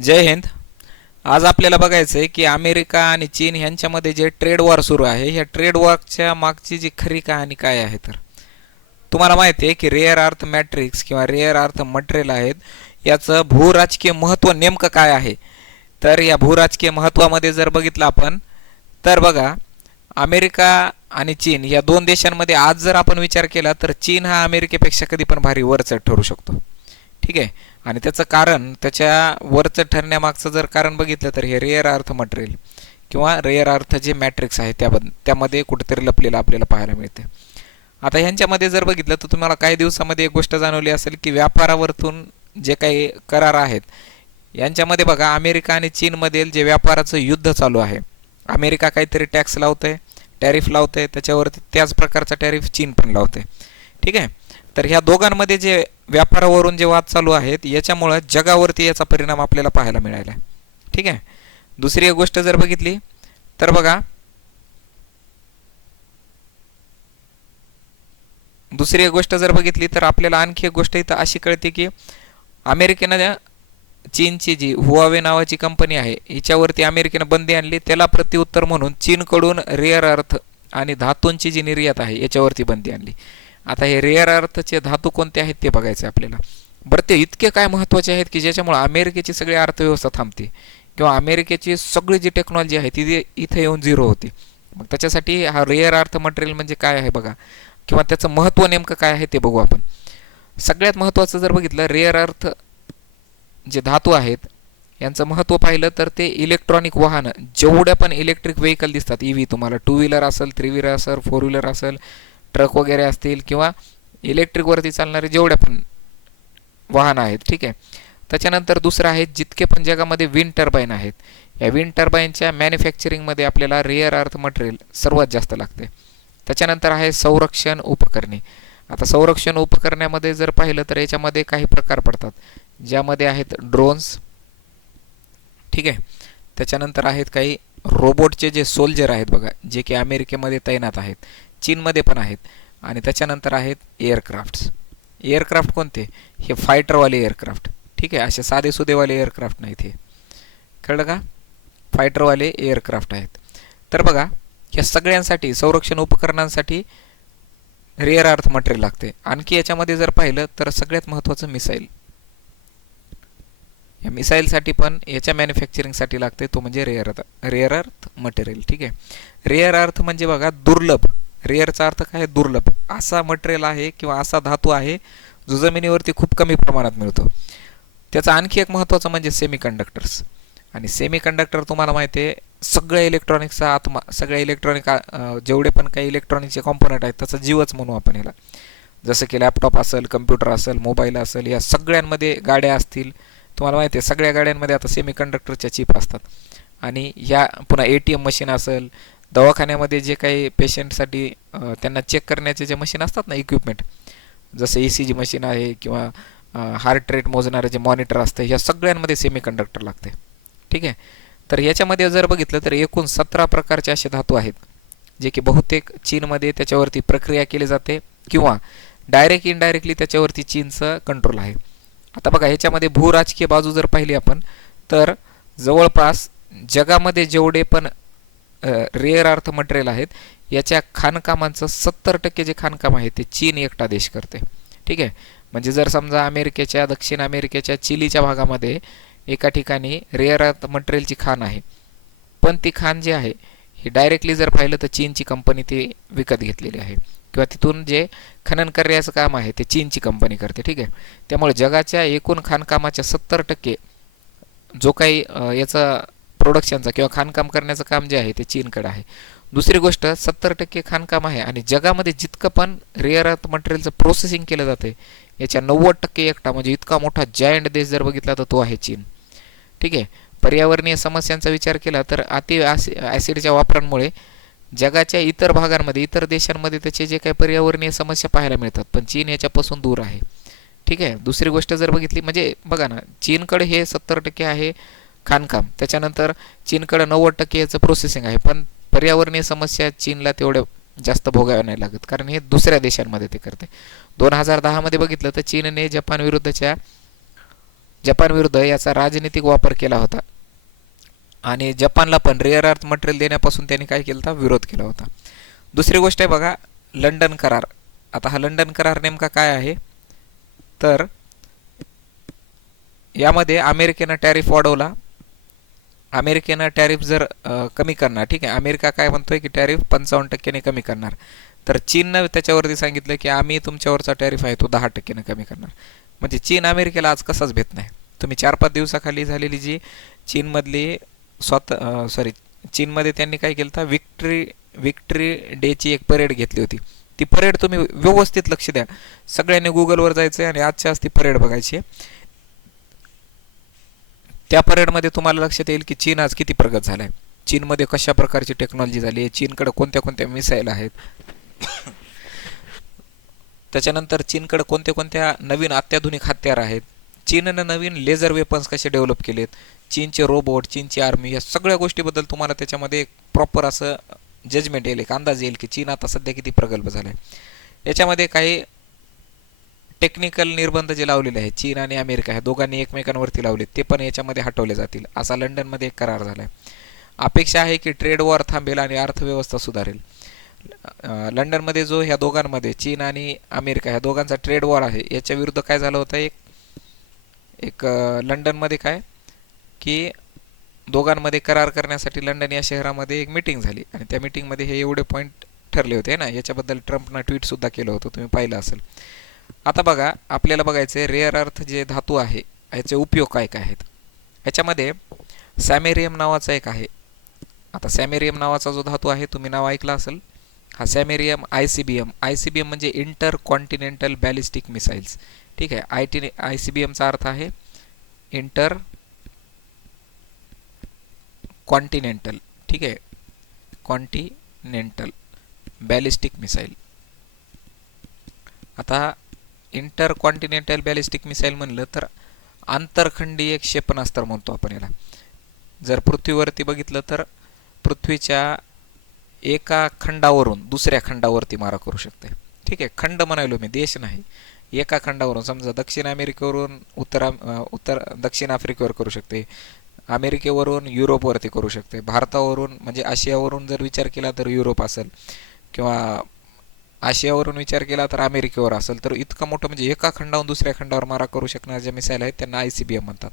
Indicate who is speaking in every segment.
Speaker 1: जय हिंद. आज आपल्याला बघायचं आहे की अमेरिका आणि चीन ह्यांच्यामध्ये जे ट्रेड वॉर सुरू आहे ह्या ट्रेड वॉरच्या मागची जी खरी कहाणी काय आहे तर? तुम्हाला माहिती आहे की रेअर अर्थ मॅट्रिक्स किंवा रेअर अर्थ मटेरियल आहेत याचं भूराजकीय महत्त्व नेमकं काय आहे? तर या भूराजकीय महत्त्वामध्ये जर बघितलं आपण तर बघा अमेरिका आणि चीन या दोन देशांमध्ये आज जर आपण विचार केला तर चीन हा अमेरिकेपेक्षा कधी पण भारी वरचढ ठरू शकतो. ठीक आहे. आणि त्याचं कारण त्याच्या वरचं ठरण्यामागचं जर कारण बघितलं तर हे रेअर अर्थ मटेरियल किंवा रेअर अर्थ जे मॅट्रिक्स आहे त्याबद्दल त्यामध्ये कुठेतरी लपलेलं आपल्याला पाहायला मिळते आता ह्यांच्यामध्ये जर बघितलं तर तुम्हाला काही दिवसामध्ये एक गोष्ट जाणवली असेल की व्यापारावरतून जे काही करार आहेत यांच्यामध्ये बघा अमेरिका आणि चीनमधील जे व्यापाराचं युद्ध चालू आहे. अमेरिका काहीतरी टॅक्स लावतंय टॅरिफ लावतंय त्याच्यावरती त्याच प्रकारचा टॅरिफ चीन पण लावते ठीक आहे? तर ह्या दोघांमध्ये जे व्यापारावरून जे वाद चालू आहेत याच्यामुळं जगावरती याचा परिणाम आपल्याला पाहायला मिळाला ठीक आहे? दुसरी एक गोष्ट जर बघितली तर बघा दुसरी एक गोष्ट जर बघितली तर आपल्याला आणखी एक गोष्ट इथं अशी कळते की अमेरिकेनं चीनची जी हुआवे नावाची कंपनी आहे हिच्यावरती अमेरिकेनं बंदी आणली त्याला प्रत्युत्तर म्हणून चीनकडून रेअर अर्थ आणि धातूंची जी निर्यात आहे याच्यावरती बंदी आणली. आता हे रेअर अर्थचे धातू कोणते आहेत ते बघायचे आपल्याला. बरं ते इतके काय महत्त्वाचे आहेत की ज्याच्यामुळे अमेरिकेची सगळी अर्थव्यवस्था थांबते. किंवा अमेरिकेची सगळी जी टेक्नॉलॉजी आहे ती इथे येऊन झिरो होते. मग त्याच्यासाठी हा रेअर अर्थ मटेरियल म्हणजे काय आहे बघा. किंवा त्याचं महत्त्व नेमकं काय आहे ते बघू आपण. सगळ्यात महत्त्वाचं जर बघितलं रेअर अर्थ जे धातू आहेत यांचं महत्त्व पाहिलं तर ते इलेक्ट्रॉनिक वाहनं जेवढ्या पण इलेक्ट्रिक व्हेकल दिसतात ई व्ही तुम्हाला टू व्हीलर असेल थ्री व्हीलर असेल फोर व्हीलर असेल ट्रक वगैरे असतील किंवा इलेक्ट्रिकवरती चालणारे जेवढ्या पण वाहनं आहेत ठीक आहे. त्याच्यानंतर दुसरं आहे जितके पण जगामध्ये विंड टर्बाईन आहेत या विंड टर्बाईनच्या मॅन्युफॅक्चरिंगमध्ये आपल्याला रेअर अर्थ मटेरियल सर्वात जास्त लागते. त्याच्यानंतर आहे संरक्षण उपकरणे. आता संरक्षण उपकरणामध्ये जर पाहिलं तर याच्यामध्ये काही प्रकार पडतात. ज्यामध्ये आहेत ड्रोन्स ठीक आहे. त्याच्यानंतर आहेत काही रोबोटचे जे सोल्जर आहेत बघा जे की अमेरिकेमध्ये तैनात आहेत. चीनमध्ये पण आहेत. आणि त्याच्यानंतर आहेत एअरक्राफ्ट्स. एअरक्राफ्ट कोणते? हे फायटरवाले एअरक्राफ्ट. ठीक आहे असे साधे सुदेवाले एअरक्राफ्ट नाहीत हे. कळलं का? फायटरवाले एअरक्राफ्ट आहेत. तर बघा या सगळ्यांसाठी संरक्षण उपकरणांसाठी रेअर अर्थ मटेरियल लागते. आणखी याच्यामध्ये जर पाहिलं तर सगळ्यात महत्त्वाचं मिसाईल या मिसाईलसाठी पण याच्या मॅन्युफॅक्चरिंगसाठी लागते तो म्हणजे रेअर रेअर अर्थ मटेरियल ठीक आहे. रेअर अर्थ म्हणजे बघा दुर्लभ. रेअरचा अर्थ काय दुर्लभ. असा मटेरियल आहे किंवा असा धातू आहे जो जमिनीवरती खूप कमी प्रमाणात मिळतो. त्याचा आणखी एक महत्त्वाचं म्हणजे सेमी कंडक्टर्स आणि सेमी कंडक्टर तुम्हाला माहिती आहे सगळ्या इलेक्ट्रॉनिक्सचा आत्मा सगळ्या इलेक्ट्रॉनिक जेवढे पण काही इलेक्ट्रॉनिकचे कॉम्पोनंट आहेत त्याचा जीवच म्हणू आपण याला. जसं की लॅपटॉप असेल कम्प्युटर असेल मोबाईल असेल या सगळ्यांमध्ये गाड्या असतील. तुम्हाला माहिती आहे सगळ्या गाड्यांमध्ये आता सेमी कंडक्टरच्या चिप असतात. आणि ह्या पुन्हा ए टी एम मशीन असेल दवाखान्यामध्ये जे काही पेशंटसाठी त्यांना चेक करण्याचे जे मशीन असतात ना इक्विपमेंट जसं ए सी जी मशीन आहे किंवा हार्ट रेट मोजणारं जे मॉनिटर असतं ह्या सगळ्यांमध्ये सेमी कंडक्टर लागते. ठीक आहे? तर याच्यामध्ये जर बघितलं तर एकूण सतरा प्रकारचे असे धातू आहेत जे की बहुतेक चीनमध्ये त्याच्यावरती प्रक्रिया केली जाते किंवा डायरेक्ट इनडायरेक्टली त्याच्यावरती चीनचं कंट्रोल आहे. आता बघा ह्याच्यामध्ये भूराजकीय बाजू जर पाहिली आपण तर जवळपास जगामध्ये जेवढे पण रेअर अर्थ मटेरियल आहेत. याच्या खाणकामांचं सत्तर टक्के जे खाणकाम आहे ते चीन एकटा देश करते. ठीक आहे? म्हणजे जर समजा अमेरिकेच्या दक्षिण अमेरिकेच्या चिलीच्या भागामध्ये एका ठिकाणी रेअर अर्थ मटेरियलची खाण आहे. पण ती खाण जी आहे ही डायरेक्टली जर पाहिलं तर चीनची कंपनी ती विकत घेतलेली आहे. किंवा तिथून जे खनन करण्याचं काम आहे ते चीनची कंपनी करते. ठीक आहे? त्यामुळे जगाच्या एकूण खाणकामाच्या सत्तर टक्के जो काही याचा प्रोडक्शनचा किंवा खाणकाम करण्याचं काम जे आहे ते चीनकडे आहे. दुसरी गोष्ट सत्तर टक्के खाणकाम आहे आणि जगामध्ये जितकं पण रेअर अर्थ मटेरियलचं प्रोसेसिंग केलं जाते याच्या नव्वद टक्के एकटा म्हणजे इतका मोठा जायंट देश जर बघितला तर तो आहे चीन. ठीक आहे? पर्यावरणीय समस्यांचा विचार केला तर अति ॲसिडच्या वापरांमुळे जगाच्या इतर भागांमध्ये इतर देशांमध्ये त्याचे जे काही पर्यावरणीय समस्या पाहायला मिळतात पण चीन याच्यापासून दूर आहे. ठीक आहे? दुसरी गोष्ट जर बघितली म्हणजे बघा ना चीनकडे हे सत्तर टक्के आहे खाणकाम त्याच्यानंतर चीनकडे नव्वद टक्के याचं प्रोसेसिंग आहे. पण पर्यावरणीय समस्या चीनला तेवढ्या जास्त भोगाव्या नाही लागत. कारण हे दुसऱ्या देशांमध्ये ते करते. दोन हजार दहामध्ये बघितलं तर चीनने जपान विरुद्धच्या जपान विरुद्ध याचा राजनीतिक वापर केला होता. आणि जपानला पण रेअर अर्थ मटेरियल देण्यापासून त्यांनी काय केलं होता? विरोध केला होता. दुसरी गोष्ट आहे बघा लंडन करार. आता हा लंडन करार नेमका काय आहे? तर यामध्ये अमेरिकेनं टॅरिफ वाढवला. अमेरिकेनं टॅरिफ जर कमी करणार ठीक आहे अमेरिका काय म्हणतोय की टॅरिफ पंचावन्न टक्क्याने कमी करणार. तर चीननं त्याच्यावरती सांगितलं की आम्ही तुमच्यावरचा टॅरिफ आहे तो दहा टक्क्याने कमी करणार. म्हणजे चीन अमेरिकेला आज कसाच भेट नाही. तुम्ही चार पाच दिवसाखाली झालेली जी चीनमधली स्वत सॉरी चीनमध्ये त्यांनी काय केलं तर विक्ट्री विक्ट्री डेची एक परेड घेतली होती. ती परेड तुम्ही व्यवस्थित लक्ष द्या. सगळ्यांनी गुगलवर जायचं आहे आणि आजच्या आज ती परेड बघायची आहे. त्या परेडमध्ये तुम्हाला लक्षात येईल की चीन आज किती प्रगत झाला आहे चीनमध्ये कशा प्रकारची टेक्नॉलॉजी झाली आहे? चीनकडे कोणत्या कोणत्या मिसाईल आहेत? त्याच्यानंतर चीनकडे कोणत्या कोणत्या नवीन अत्याधुनिक हत्यार आहेत? चीननं नवीन लेझर वेपन्स कसे डेव्हलप केलेत? चीनचे रोबोट चीनची आर्मी या सगळ्या गोष्टीबद्दल तुम्हाला त्याच्यामध्ये प्रॉपर असं जजमेंट येईल एक अंदाज येईल की चीन आता सध्या किती प्रगल्भ झाला आहे याच्यामध्ये काही टेक्निकल निर्बंध जे लावलेले आहेत चीन आणि अमेरिका ह्या दोघांनी एकमेकांवरती लावले ते पण याच्यामध्ये हटवले जातील. असा लंडनमध्ये एक करार झाला आहे अपेक्षा आहे की ट्रेड वॉर थांबेल आणि अर्थव्यवस्था सुधारेल. लंडनमध्ये जो ह्या दोघांमध्ये चीन आणि अमेरिका ह्या दोघांचा ट्रेड वॉर आहे याच्या विरुद्ध काय झालं होतं एक एक लंडनमध्ये काय की दोघांमध्ये करार करण्यासाठी लंडन या शहरामध्ये एक मिटिंग झाली. आणि त्या मिटिंगमध्ये हे एवढे पॉईंट ठरले होते ना याच्याबद्दल ट्रम्पनं ट्विटसुद्धा केलं होतं तुम्ही पाहिलं असेल. आता बघा आपल्याला बघायचं आहे रेअर अर्थ जे धातू आहे याचे उपयोग काय काय आहेत? याच्यामध्ये सॅमेरियम नावाचा एक आहे. आता सॅमेरियम नावाचा जो धातू आहे तुम्ही नाव ऐकलं असेल हा सॅमेरियम I C B M I C B M म्हणजे इंटर कॉन्टिनेंटल बॅलिस्टिक मिसाईल्स ठीक आहे I T I C B एमचा अर्थ आहे इंटर कॉन्टिनेंटल ठीक आहे कॉन्टिनेंटल बॅलिस्टिक मिसाईल आता इंटर कॉन्टिनेंटल बॅलिस्टिक मिसाईल म्हणलं तर आंतरखंडीय क्षेपणास्त्र म्हणतो आपण याला. जर पृथ्वीवरती बघितलं तर पृथ्वीच्या एका खंडावरून दुसऱ्या खंडावरती मारा करू शकते. ठीक आहे खंड म्हणायलो मी देश नाही. एका खंडावरून समजा दक्षिण अमेरिकेवरून उत्तर उत्तर दक्षिण आफ्रिकेवर करू शकते. अमेरिकेवरून युरोपवरती करू शकते. भारतावरून म्हणजे आशियावरून जर विचार केला तर युरोप असेल किंवा आशियावरून विचार केला तर अमेरिकेवर असेल तर इतकं मोठं म्हणजे एका खंडावरून दुसऱ्या खंडावर मारा करू शकणारे जे मिसाईल आहेत त्यांना आय सी बी एम म्हणतात.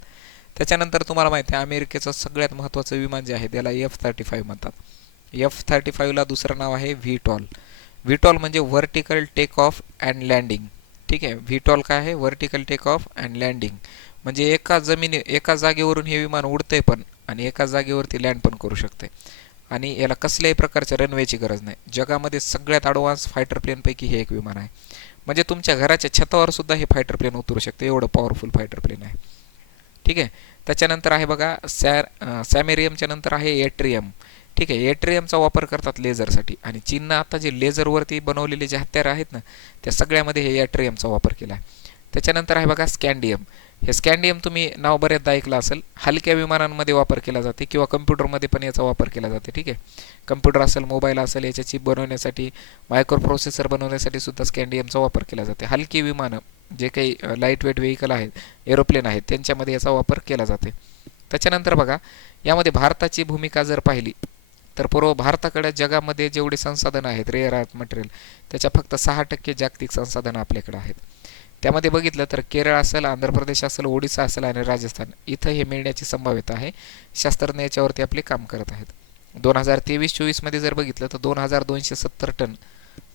Speaker 1: त्याच्यानंतर तुम्हाला माहिती आहे अमेरिकेचं सगळ्यात महत्त्वाचं विमान जे आहे त्याला एफ थर्टी फाईव्ह म्हणतात. एफ थर्टी फाईव्हला दुसरं नाव आहे व्हीटॉल व्हीटॉल म्हणजे vertical take off and landing. ठीक आहे व्हीटॉल काय आहे? Vertical take off and landing. म्हणजे एका जमिनी एका जागेवरून हे विमान उडतंय पण आणि एका जागेवरती लँड पण करू शकते आणि याला कसल्याही प्रकारच्या रनवेची गरज नाही. जगामध्ये सगळ्यात ॲडव्हान्स फायटर प्लेनपैकी हे एक विमान आहे. म्हणजे तुमच्या घराच्या छतावर सुद्धा हे फायटर प्लेन उतरू शकते. एवढं पॉवरफुल फायटर प्लेन आहे. ठीक आहे? त्याच्यानंतर आहे बघा सॅ सॅमेरियमच्या नंतर आहे एट्रियम. ठीक आहे? एट्रियमचा वापर करतात लेझरसाठी. आणि चीननं आता जे लेझरवरती बनवलेले जे हत्यार आहेत ना त्या सगळ्यामध्ये हे एट्रियमचा वापर केला आहे. त्याच्यानंतर आहे बघा स्कॅन्डियम. हे स्कॅन्डियम तुम्ही नाव बऱ्याचदा ऐकलं असेल. हलक्या विमानांमध्ये वापर केला जाते किंवा कम्प्युटरमध्ये पण याचा वापर केला जाते ठीक आहे? कम्प्युटर असेल मोबाईल असेल याच्या चिप बनवण्यासाठी मायक्रो प्रोसेसर बनवण्यासाठी सुद्धा स्कॅन्डियमचा वापर केला जाते. हलकी विमानं जे काही लाइट वेट व्हेकल आहेत एरोप्लेन आहेत त्यांच्यामध्ये याचा वापर केला जाते. त्याच्यानंतर बघा यामध्ये भारताची भूमिका जर पाहिली तर पूर्व भारताकडे जगामध्ये जेवढे संसाधनं आहेत रेअर अर्थ मटेरियल त्याच्या फक्त सहा टक्के जागतिक संसाधनं आपल्याकडे आहेत. त्यामध्ये बघितलं तर केरळ असेल आंध्र प्रदेश असेल ओडिसा असेल आणि राजस्थान. इथं हे मिळण्याची संभाव्यता आहे. शास्त्रज्ञ याच्यावरती आपले काम करत आहेत. दोन हजार तेवीस चोवीसमध्ये जर बघितलं तर दोन हजार दोनशे सत्तर टन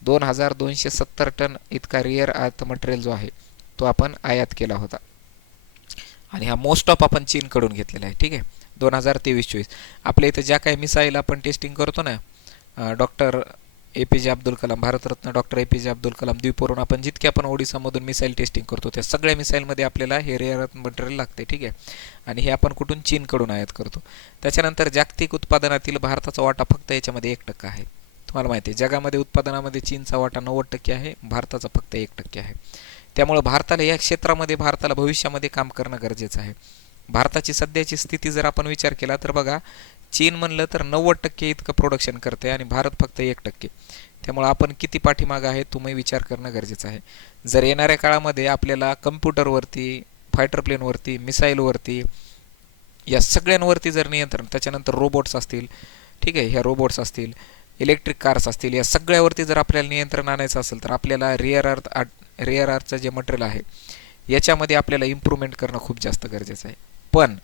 Speaker 1: दोन हजार दोनशे सत्तर टन इतका रिअर अर्थ मटेरियल जो आहे तो आपण आयात केला होता. आणि हा मोस्ट ऑफ आपण चीनकडून घेतलेला आहे. ठीक आहे? दोन हजार तेवीस चोवीस आपल्या इथं ज्या काही मिसाईल आपण टेस्टिंग करतो ना doctor A P J Abdul Kalam Bharat Ratna doctor A P J Abdul Kalam द्वीपवरून आपण जितके आपण ओडिसामधून मिसाईल टेस्टिंग करतो त्या सगळ्या मिसाईलमध्ये आपल्याला हे रेअर मटेरियल लागते ठीक आहे? आणि हे आपण कुठून? चीनकडून आयात करतो. त्याच्यानंतर जागतिक उत्पादनातील भारताचा वाटा फक्त याच्यामध्ये एक टक्का आहे. तुम्हाला माहिती आहे जगामध्ये उत्पादनामध्ये चीनचा वाटा नव्वद टक्के आहे भारताचा फक्त एक टक्के आहे. त्यामुळे भारताला या क्षेत्रामध्ये भारताला भविष्यामध्ये काम करणं गरजेचं आहे. भारताची सध्याची स्थिती जर आपण विचार केला तर बघा चीन म्हणलं तर नव्वद टक्के इतकं प्रोडक्शन करते आणि भारत फक्त एक टक्के. त्यामुळे आपण किती पाठीमागं आहे तुम्ही विचार करणं गरजेचं आहे. जर येणाऱ्या काळामध्ये आपल्याला कम्प्युटरवरती फायटर प्लेनवरती मिसाईलवरती या सगळ्यांवरती जर नियंत्रण त्याच्यानंतर रोबोट्स असतील ठीक आहे ह्या रोबोट्स असतील इलेक्ट्रिक कार्स असतील या सगळ्यावरती जर आपल्याला नियंत्रण आणायचं असेल तर आपल्याला रिअर अर्थ रिअर अर्थचं जे मटेरियल आहे याच्यामध्ये आपल्याला इम्प्रूव्हमेंट करणं खूप जास्त गरजेचं आहे. पण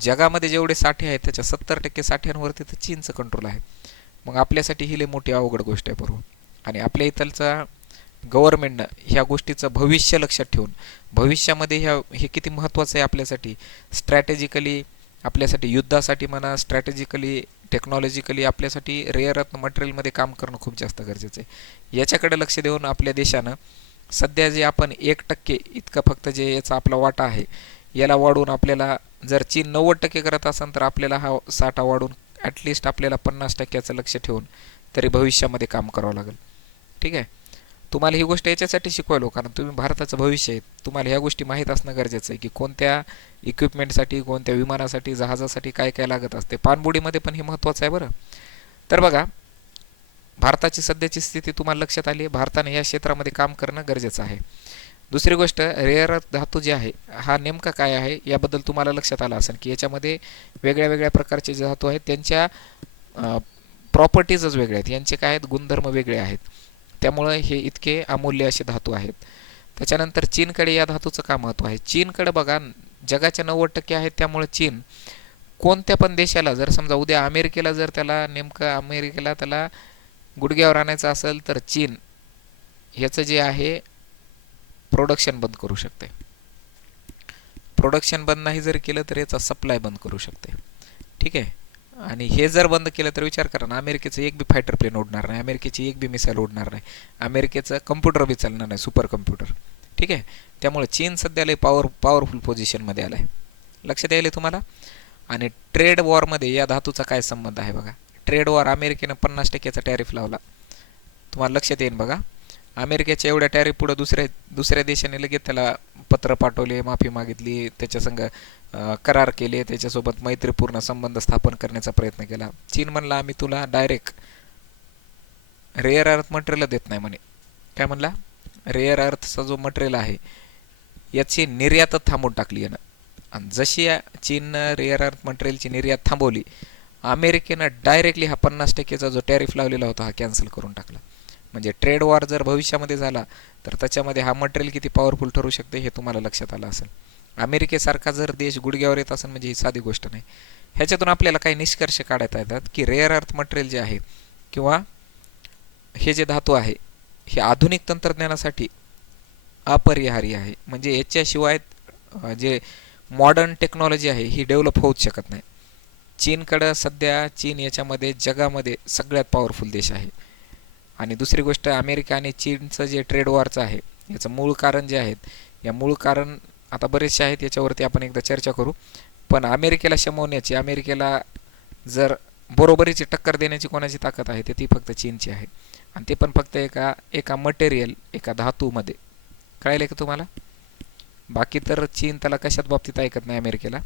Speaker 1: जगामध्ये जेवढे साठे आहेत त्याच्या सत्तर टक्के साठ्यांवरती तर चीनचं कंट्रोल आहे. मग आपल्यासाठी ही लई मोठी अवघड गोष्ट आहे बरोबर. आणि आपल्या इथलचा गव्हर्नमेंटनं ह्या गोष्टीचं भविष्य लक्षात ठेवून भविष्यामध्ये ह्या हे किती महत्त्वाचं आहे आपल्यासाठी? स्ट्रॅटेजिकली आपल्यासाठी युद्धासाठी म्हणा स्ट्रॅटेजिकली टेक्नॉलॉजिकली आपल्यासाठी रेअर मटेरियलमध्ये काम करणं खूप जास्त गरजेचं आहे. याच्याकडे लक्ष देऊन आपल्या देशानं सध्या जे आपण एक टक्के इतकं फक्त जे याचा आपला वाटा आहे याला वाढवून आपल्याला जर चीन नव्वद टक्के करत असेल तर आपल्याला हा साठा वाढून ॲटलिस्ट आपल्याला पन्नास टक्क्याचं लक्ष ठेवून तरी भविष्यामध्ये काम करावं लागेल. ठीक आहे? तुम्हाला ही गोष्ट याच्यासाठी शिकवायलो कारण तुम्ही भारताचं भविष्य आहे. तुम्हाला ह्या गोष्टी माहीत असणं गरजेचं आहे की कोणत्या इक्विपमेंटसाठी कोणत्या विमानासाठी जहाजासाठी काय काय लागत असते. पाणबुडीमध्ये पण हे महत्त्वाचं आहे बरं. तर बघा भारताची सध्याची स्थिती तुम्हाला लक्षात आली आहे. भारताने या क्षेत्रामध्ये काम करणं गरजेचं आहे. दुसरी गोष्ट रेअर धातू जे आहे हा नेमका काय आहे याबद्दल तुम्हाला लक्षात आलं असेल की याच्यामध्ये वेगळ्या वेगळ्या प्रकारचे जे धातू आहेत त्यांच्या प्रॉपर्टीजच वेगळ्या आहेत. यांचे काय आहेत? गुणधर्म वेगळे आहेत. त्यामुळं हे इतके अमूल्य असे धातू आहेत. त्याच्यानंतर चीनकडे या धातूचं का महत्त्व आहे? चीनकडे बघा जगाच्या नव्वद टक्के आहेत त्यामुळे चीन. कोणत्या पण देशाला जर समजा उद्या अमेरिकेला जर त्याला नेमकं अमेरिकेला त्याला गुडघ्यावर आणायचं असेल तर चीन ह्याचं जे आहे प्रोडक्शन बंद करू शकते. प्रोडक्शन बंद नाही जर केलं तर याचा सप्लाय बंद करू शकते. ठीक आहे? आणि हे जर बंद केलं तर विचार करा ना अमेरिकेचं एक बी फायटर प्लेन उडणार नाही अमेरिकेची एक बी मिसाईल उडणार नाही अमेरिकेचं कम्प्युटर बी चालणार नाही सुपर कम्प्युटर ठीक आहे? त्यामुळे चीन सध्याला पॉवर पॉवरफुल पोझिशनमध्ये आलं आहे लक्षात यायला तुम्हाला? आणि ट्रेड वॉरमध्ये या धातूचा काय संबंध आहे बघा? ट्रेड वॉर अमेरिकेनं पन्नास टक्क्याचा टॅरिफ लावला. तुम्हाला लक्षात येईल बघा. अमेरिकेच्या एवढ्या टॅरिफ पुढं दुसऱ्या दुसऱ्या देशाने लगेच त्याला पत्र पाठवले माफी मागितली त्याच्यासंग करार केले त्याच्यासोबत मैत्रीपूर्ण संबंध स्थापन करण्याचा प्रयत्न केला. चीन म्हणला आम्ही तुला डायरेक्ट रेअर अर्थ मटेरियल देत नाही म्हणे. काय म्हणला? रेअर अर्थचा जो मटेरियल आहे याची निर्यातच थांबवून टाकली यानं. आणि जशी चीननं रेअर अर्थ मटेरियलची निर्यात थांबवली अमेरिकेनं डायरेक्टली हा पन्नास टक्केचा जो टॅरिफ लावलेला होता हा कॅन्सल करून टाकला. म्हणजे ट्रेड वॉर जर भविष्यामध्ये झाला तर त्याच्यामध्ये हा मटेरियल किती पॉवरफुल ठरू शकते हे तुम्हाला लक्षात आलं असेल. अमेरिकेसारखा जर देश गुडघ्यावर येत असेल म्हणजे ही साधी गोष्ट नाही. ह्याच्यातून आपल्याला काही निष्कर्ष काढता येतात की रेअर अर्थ मटेरियल जे आहे किंवा हे जे धातू आहे हे आधुनिक तंत्रज्ञानासाठी अपरिहार्य आहे. म्हणजे याच्याशिवाय जे मॉडर्न टेक्नॉलॉजी आहे ही डेव्हलप होऊच शकत नाही. चीनकडं सध्या चीन याच्यामध्ये जगामध्ये सगळ्यात पॉवरफुल देश आहे. आणि दुसरी गोष्ट अमेरिका आणि चीनचं जे ट्रेड वॉरचं आहे याचं मूळ कारण जे आहेत या मूळ कारण आता बरेचसे आहेत याच्यावरती आपण एकदा चर्चा करू. पण अमेरिकेला शमवण्याची अमेरिकेला जर बरोबरीची टक्कर देण्याची कोणाची ताकद आहे ते ती फक्त चीनची आहे. आणि ते पण फक्त एका एका मटेरियल एका धातूमध्ये. कळायलं का तुम्हाला? बाकी तर चीन त्याला कशात बाबतीत ऐकत नाही अमेरिकेला.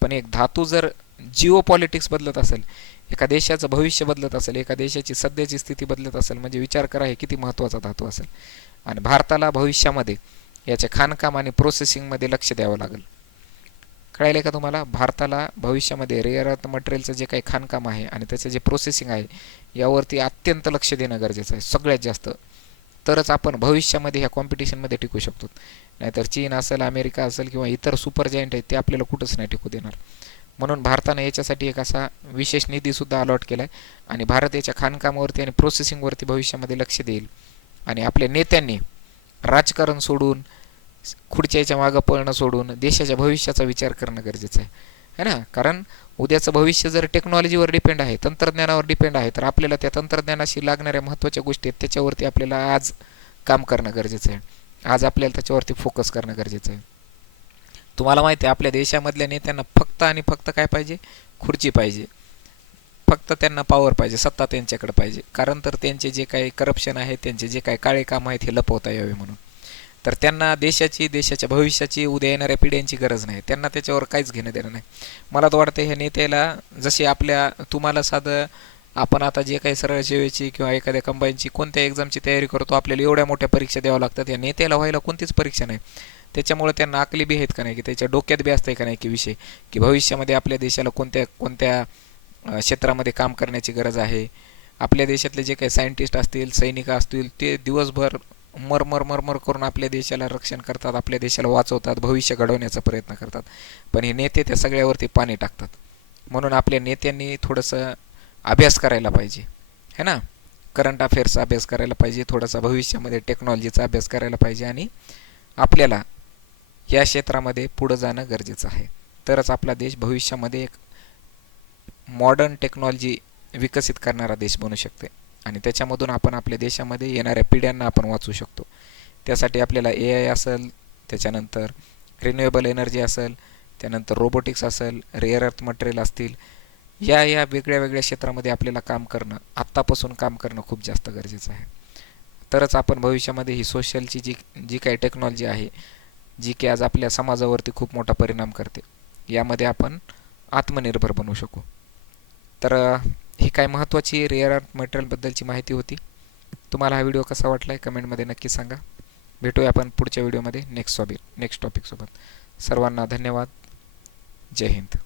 Speaker 1: पण एक धातू जर जिओ पॉलिटिक्स बदलत असेल एका देशाचं भविष्य बदलत असेल एका देशाची सध्याची स्थिती बदलत असेल म्हणजे विचार करा हे किती महत्त्वाचा धातू असेल. आणि भारताला भविष्यामध्ये याचे खाणकाम आणि प्रोसेसिंगमध्ये लक्ष द्यावं लागेल. कळायला का तुम्हाला? भारताला भविष्यामध्ये रेअर अर्थ मटेरियलचं जे काही खाणकाम आहे आणि त्याचं जे प्रोसेसिंग आहे यावरती अत्यंत लक्ष देणं गरजेचं आहे. सगळ्यात जास्त तरच आपण भविष्यामध्ये ह्या कॉम्पिटिशनमध्ये टिकू शकतो. नाहीतर चीन असेल अमेरिका असेल किंवा इतर सुपर जायंट आहेत ते आपल्याला कुठंच नाही टिकू देणार. म्हणून भारतानं याच्यासाठी एक असा विशेष निधीसुद्धा अलॉट केला आहे आणि भारत याच्या खाणकामावरती आणि प्रोसेसिंगवरती भविष्यामध्ये लक्ष देईल. आणि आपल्या नेत्यांनी राजकारण सोडून खुर्च्या याच्या मागं पळणं सोडून देशाच्या भविष्याचा विचार करणं गरजेचं आहे. है ना? कारण उद्याचं भविष्य जर टेक्नॉलॉजीवर डिपेंड आहे तंत्रज्ञानावर डिपेंड आहे तर आपल्याला त्या तंत्रज्ञानाशी लागणाऱ्या महत्त्वाच्या गोष्टी आहेत त्याच्यावरती आपल्याला आज काम करणं गरजेचं आहे. आज आपल्याला त्याच्यावरती फोकस करणं गरजेचं आहे. तुम्हाला माहिती आहे आपल्या देशामधल्या नेत्यांना फक्त आणि फक्त काय पाहिजे? खुर्ची पाहिजे. फक्त त्यांना पॉवर पाहिजे सत्ता त्यांच्याकडे पाहिजे. कारण तर त्यांचे जे काही करप्शन आहे त्यांचे जे काही काळे काम आहेत हे लपवता यावे म्हणून. तर त्यांना देशाची देशाच्या भविष्याची उद्या येणाऱ्या पिढ्यांची गरज नाही. त्यांना त्याच्यावर काहीच घेणं देणं नाही. मला तर वाटतं ह्या नेत्याला जसे आपल्या तुम्हाला साधं आपण आता जे काही सरळ सेवेची किंवा एखाद्या कंबाईनची कोणत्या एक्झामची तयारी करतो आपल्याला एवढ्या मोठ्या परीक्षा द्याव्या लागतात. या नेत्याला व्हायला कोणतीच परीक्षा नाही. त्याच्यामुळे त्यांना आकली बी आहेत का नाही की त्याच्या डोक्यात बी असतंय का नाही की विषय की भविष्यामध्ये आपल्या देशाला कोणत्या कोणत्या क्षेत्रामध्ये काम करण्याची गरज आहे. आपल्या देशातले जे काही सायंटिस्ट असतील सैनिक असतील ते दिवसभर मरमर मरमर करून आपल्या देशाला रक्षण करतात आपल्या देशाला वाचवतात भविष्य घडवण्याचा प्रयत्न करतात. पण हे नेते त्या सगळ्यावरती पाणी टाकतात. म्हणून आपल्या नेत्यांनी थोडंसं अभ्यास करायला पाहिजे. है ना? करंट अफेअर्सचा अभ्यास करायला पाहिजे थोडासा भविष्यामध्ये टेक्नॉलॉजीचा अभ्यास करायला पाहिजे आणि आपल्याला या क्षेत्रामध्ये पुढं जाणं गरजेचं आहे. तरच आपला देश भविष्यामध्ये एक मॉडर्न टेक्नॉलॉजी विकसित करणारा देश बनू शकते. आणि त्याच्यामधून आपण आपल्या देशामध्ये येणाऱ्या पिढ्यांना आपण वाचू शकतो. त्यासाठी आपल्याला ए आय असेल त्याच्यानंतर रिन्युएबल एनर्जी असेल त्यानंतर रोबोटिक्स असेल रेअर अर्थ मटेरियल असतील. या या वेगळ्या वेगळ्या क्षेत्रामध्ये आपल्याला काम करणं आत्तापासून काम करणं खूप जास्त गरजेचं आहे. तरच आपण भविष्यामध्ये ही सोशलची जी जी काही टेक्नॉलॉजी आहे जी की आज आपल्या समाजावरती खूप मोठा परिणाम करते यामध्ये आपण आत्मनिर्भर बनू शकू. तर ही काय महत्त्वाची रेअर अर्थ मटेरियलबद्दलची माहिती होती. तुम्हाला हा व्हिडिओ कसा वाटला आहे कमेंटमध्ये नक्की सांगा. भेटूया आपण पुढच्या व्हिडिओमध्ये नेक्स्ट सॉबी नेक्स्ट टॉपिकसोबत सर्वांना धन्यवाद. जय हिंद.